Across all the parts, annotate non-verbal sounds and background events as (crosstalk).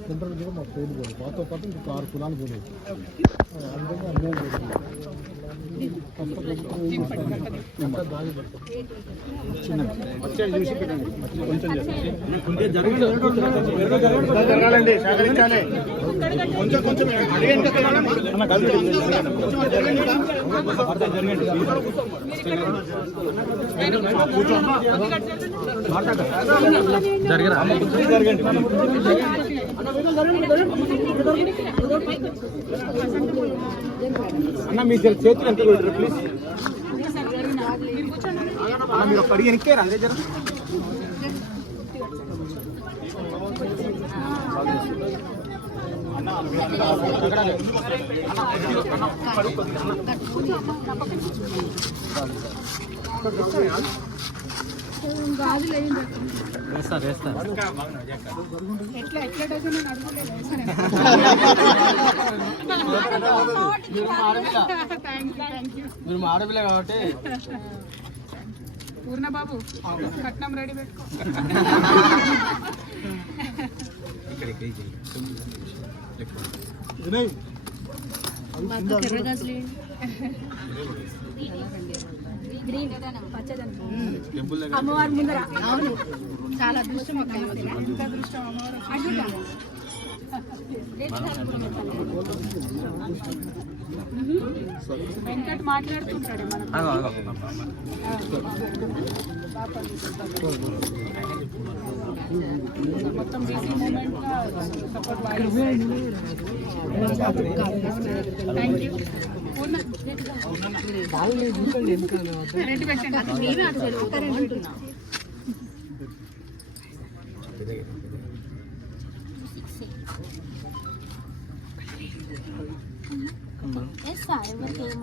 Central కూడా మాకు పేరు పోలేదు మాతో పాటు ఇంకొక ఆరు కులాలు పోలేదు అందుకని దారి పడతాం జరగాలండి సహకరించాలి కొంచెం కొంచెం అడిగండి అన్న మీ చేతులు మీరు ఒక అడిగి ఎక్కారు అదే జర. వేస్తా వేస్తా ఎట్లా ఎట్లా డజన్ అడగలేదు. (laughs) మీరు మా ఆడపిల్ల కాబట్టి పూర్ణబాబు కట్నం రెడీ పెట్టుకో. వినయ్ గ్రీన్ పచ్చదనం అమ్మవారి ముందర. అవును. చాలా అదృష్టం అక్క అదృష్టం అమ్మవారు. వెంకట్ మాట్లాడుతుంటాడు మనం మొత్తం busy moment support thank you పెట్టండి మేమే అటు జరుగుతారండి రెండు రెండు రెండు రెండు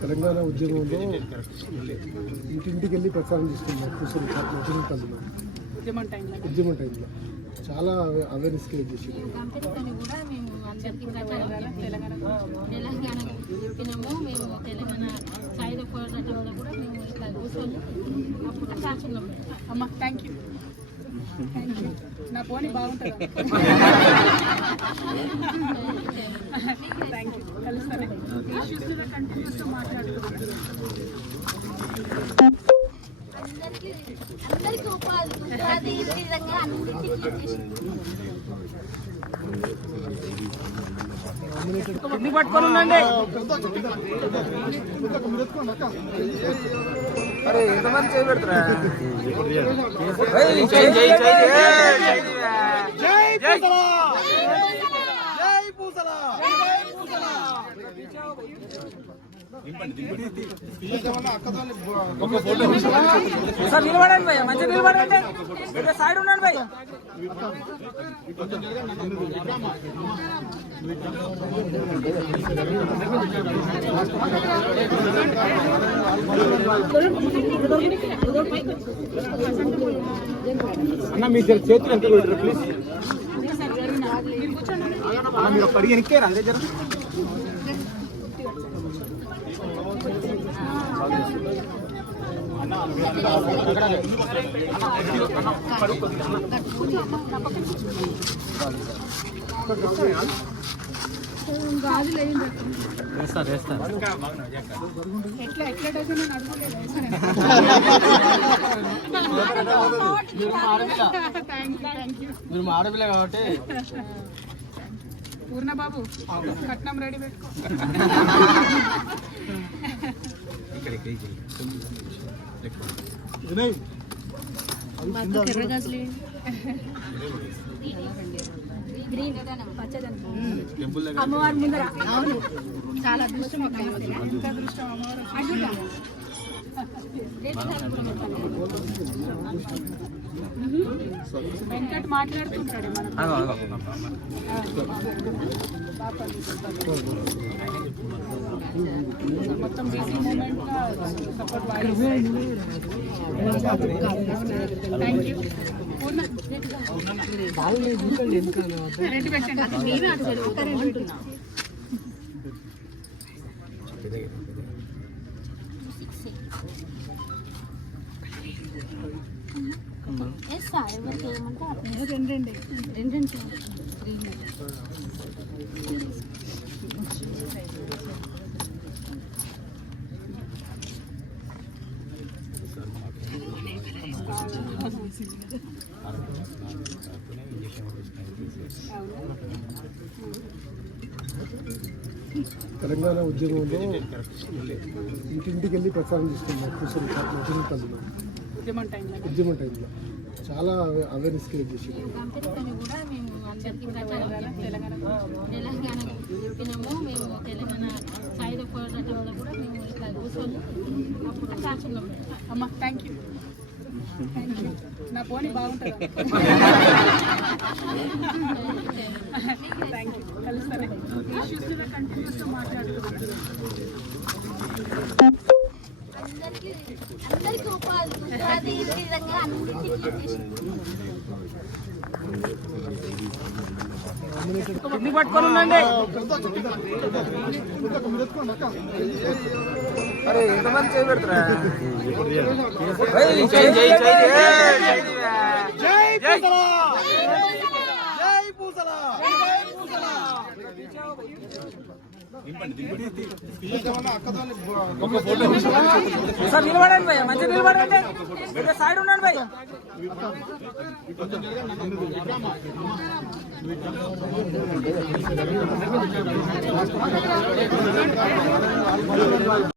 తెలంగాణ ఉద్యమంలో ఇంటింటికి వెళ్ళి ప్రచారం చేస్తున్నారు కూర్చొని ఉద్యమం ఉద్యమం టైంలో చాలా అవేర్నెస్ క్రియేట్ చేసింది కూడా మేము అందరికీ ప్రచారం తెలంగాణ తెలంగాణ చెప్పినాము. మేము తెలంగాణ సాయుధ పోరాటంలో కూడా మేము ఇట్లా కూర్చొని అప్పుడు కూర్చున్నాం. అమ్మ థ్యాంక్ యూ థ్యాంక్ యూ నా పోనీ బాగుంటుందా? థ్యాంక్ యూ కలుస్తాను. ఇష్యూస్ మీద కంటిన్యూస్గా మాట్లాడుతున్నాను అందరికీ ఉపాధి ఉపాధి విధంగా పట్టుకొని ఉండండి అరే ఎంతమంది చేయి పెడతారా ఏయ్, చేయి, చేయి, చేయి, చేయి. జై సార్ నిలబడండి భయ్య మంచిగా నిలబడండి. ఇక్కడ సైడ్ ఉండండి భయ్య. అన్న మీ చేతులు ఎంత పెట్టరు ప్లీజ్ అన్న మీరు ఒక అడిగి ఎక్కారు వేస్తా వేస్తా ఎట్లా ఎట్లా డజన్ అని అడగలేదు మీరు మా ఆడపిల్ల కాబట్టి పూర్ణబాబు కట్నం రెడీ పెట్టుకో. (laughs) అమ్మవారి ముందర. అవును. చాలా అదృష్టం అక్క ఎంత అదృష్టం అమ్మవారు. వెంకట్ మాట్లాడుతుంటాడు మనం ఆగో, ఆగో. మొత్తం బీసీ మూమెంట్ సపోర్ట్ బాగా థ్యాంక్ యూ పూర్ణ రెండు పెట్టండి. మేమే అటు సైడ్ ఒక రెండు ఉంటున్నాం ఎస్ సార్ ఎవరికి ఏమంటే రెండు రెండు. రెండంటే తెలంగాణ ఉద్యమంలో ఇంటింటికి వెళ్ళి ప్రచారం చేస్తున్నారు కూర్చొని ఉద్యమం టైంలో. ఉద్యమం టైంలో. చాలా అవేర్నెస్ క్రియేట్ కూర్చున్నాం అమ్మ థ్యాంక్ యూ నా పోనీ బాగుంటుంది (laughs) థ్యాంక్ యూ కలుస్తానే ఇష్యూస్ మీద కంటిన్యూస్గా మాట్లాడుతున్నాను అందరికీ అందరికీ ఉపాధి ఉపాధి విధంగా అన్నిటికీ కిందికి పట్టుకొని ఉండండి అరే ఎంతమంది చేయి పెడతారా ఏయ్, చేయి, చేయి, చేయి, చేయి, చేయి. జై సార్ నిలబడండి భయ్య మంచిగా నిలబడండి. సైడ్ ఉండండి భయ్య.